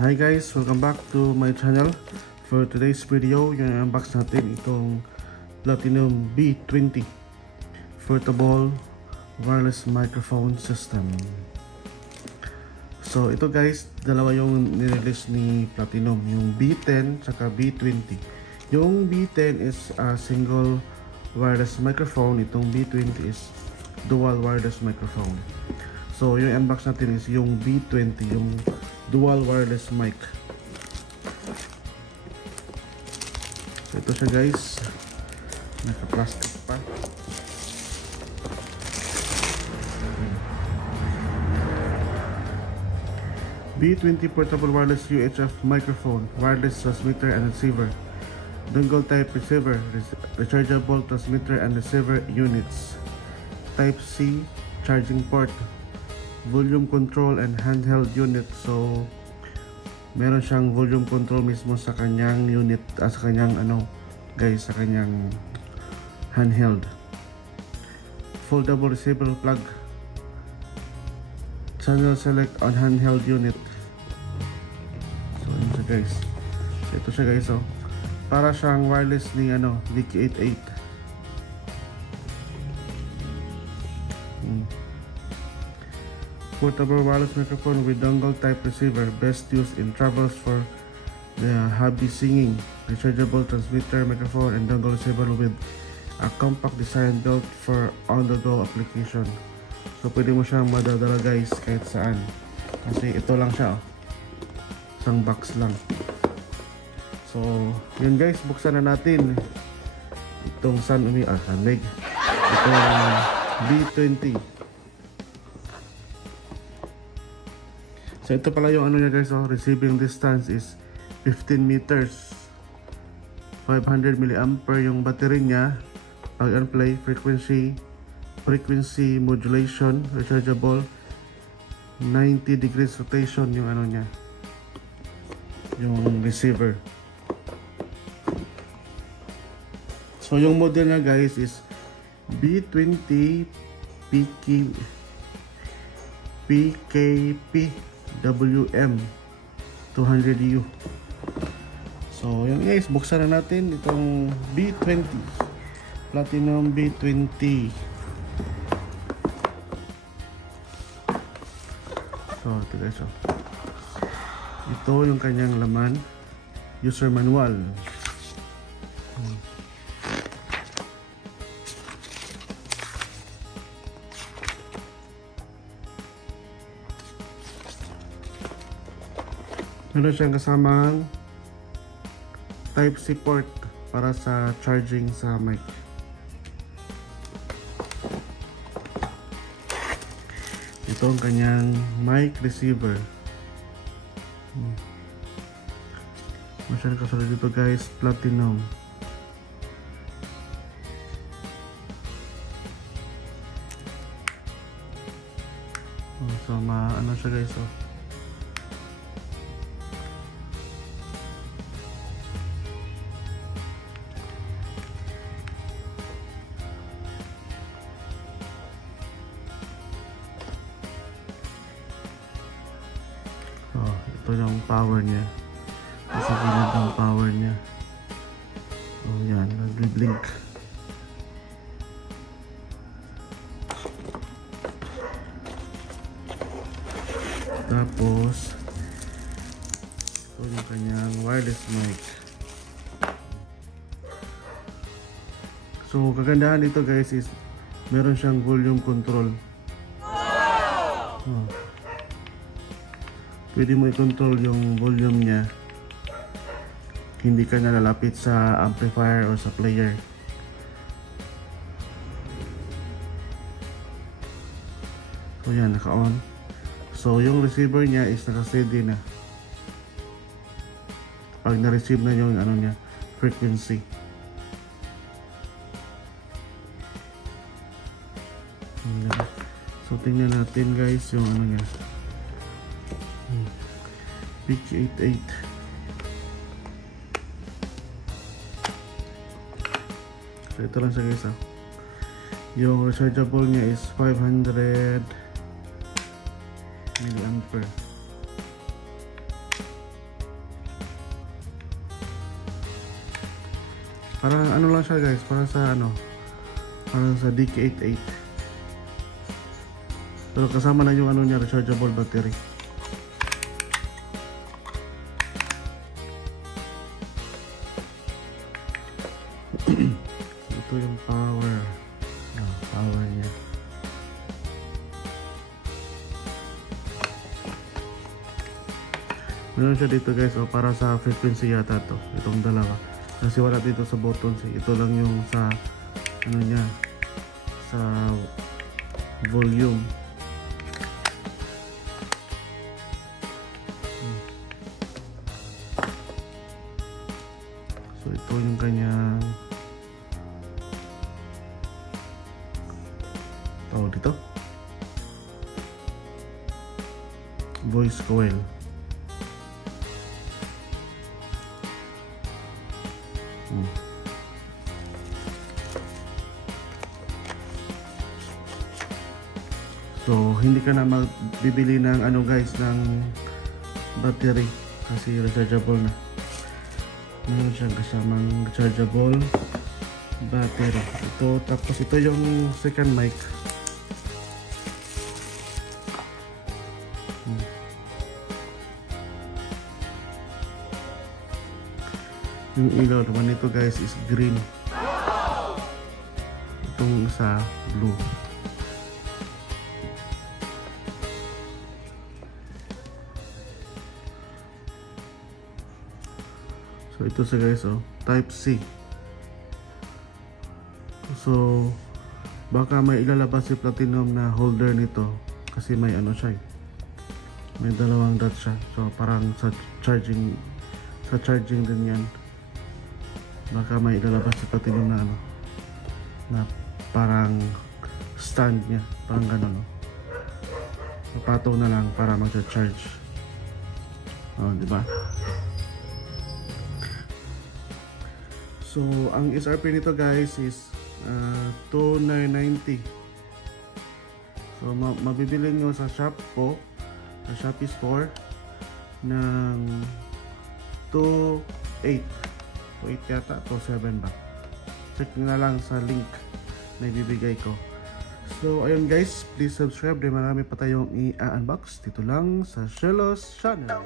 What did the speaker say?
Hi guys, welcome back to my channel. For today's video, yung unbox natin itong Platinum B20 Portable Wireless Microphone System. So ito guys, dalawa yung nirelease ni Platinum, yung B10 saka B20. Yung B10 is a single wireless microphone, itong B20 is dual wireless microphone. So yung unbox natin is yung B20, yung dual wireless mic. So ito siya guys, naka-plastic pa. B20 Portable Wireless UHF Microphone, Wireless Transmitter and Receiver, Dongle Type Receiver, Rechargeable Transmitter and Receiver Units, Type C Charging Port, Volume Control and Handheld Unit. So meron siyang volume control mismo sa kanyang unit, sa kanyang guys, sa kanyang handheld. Foldable receiver plug, channel select on handheld unit. So yun siya guys. So ito siya guys, para siyang wireless ni Licky 88. Portable wireless microphone with dongle type receiver, best used in travels for the hobby singing. Rechargeable transmitter microphone and dongle receiver with a compact design built for on-the-go application. So pwede mo siyang madadala guys kahit saan, kasi ito lang siya, isang box lang. So yun guys, buksan na natin itong itong B20. So ito pala yung niya guys, receiving distance is 15 meters, 500 mAh yung battery niya, plug and play, frequency modulation, rechargeable, 90 degrees rotation yung niya, yung receiver. So yung model niya guys is B20 PKP WM200U. So yun guys, buksan na natin itong B20 Platinum B20. So ito guys, ito yung kanyang laman, user manual. Meron siyang kasamang Type C port para sa charging sa mic. Ito ang kanyang mic receiver. Masyadong kasunod dito guys, Platinum. So siya guys, ito yung power niya. Sa gilid ng power niya. Yan, nag-blink. Tapos ito yung kanyang wireless mic. So kagandahan dito guys is meron siyang volume control. Pwede mo i-control yung volume niya, hindi ka nalalapit sa amplifier or sa player. So yan, naka-on. So yung receiver niya is naka-steady na pag na-receive na yung niya, frequency. So tingnan natin guys yung niya, PK88. So ito lang siya guys, yung rechargeable niya is 500 mAh. Parang ano lang siya guys, para sa ano, parang sa DK88. Pero kasama na yung ano niya, rechargeable battery. Ito yung power. Power niya. Meron siya dito guys, para sa frequency yata to. Itong dalawa. Kasi wala dito sa buttons. Ito lang yung sa ano niya, sa volume. So ito yung kanyang tawag dito, voice coil. So hindi ka na magbibili ng ano guys, ng battery kasi rechargeable na. Meron siyang kasamang rechargeable battery. Ito, tapos ito yung second mic. Yung ilaw naman nito guys is green. Itong isa blue. So ito sa guys, type C. So baka may ilalabas si Platinum na holder nito kasi may ano siya, may dalawang dot siya. So parang sa charging din yan. Baka may ilalabas si Platinum na ano, na parang stand niya, parang gano'n, no? Patong na lang para mag-charge. Di ba? So ang SRP nito guys is 2,990. So mabibili nyo sa shop po, sa Shopee store, ng 2,800. 2,800 yata, 2,700 ba? Check na lang sa link na ibibigay ko. So ayun guys, please subscribe, dahil marami pa tayong i-unbox dito lang sa Shelos Channel.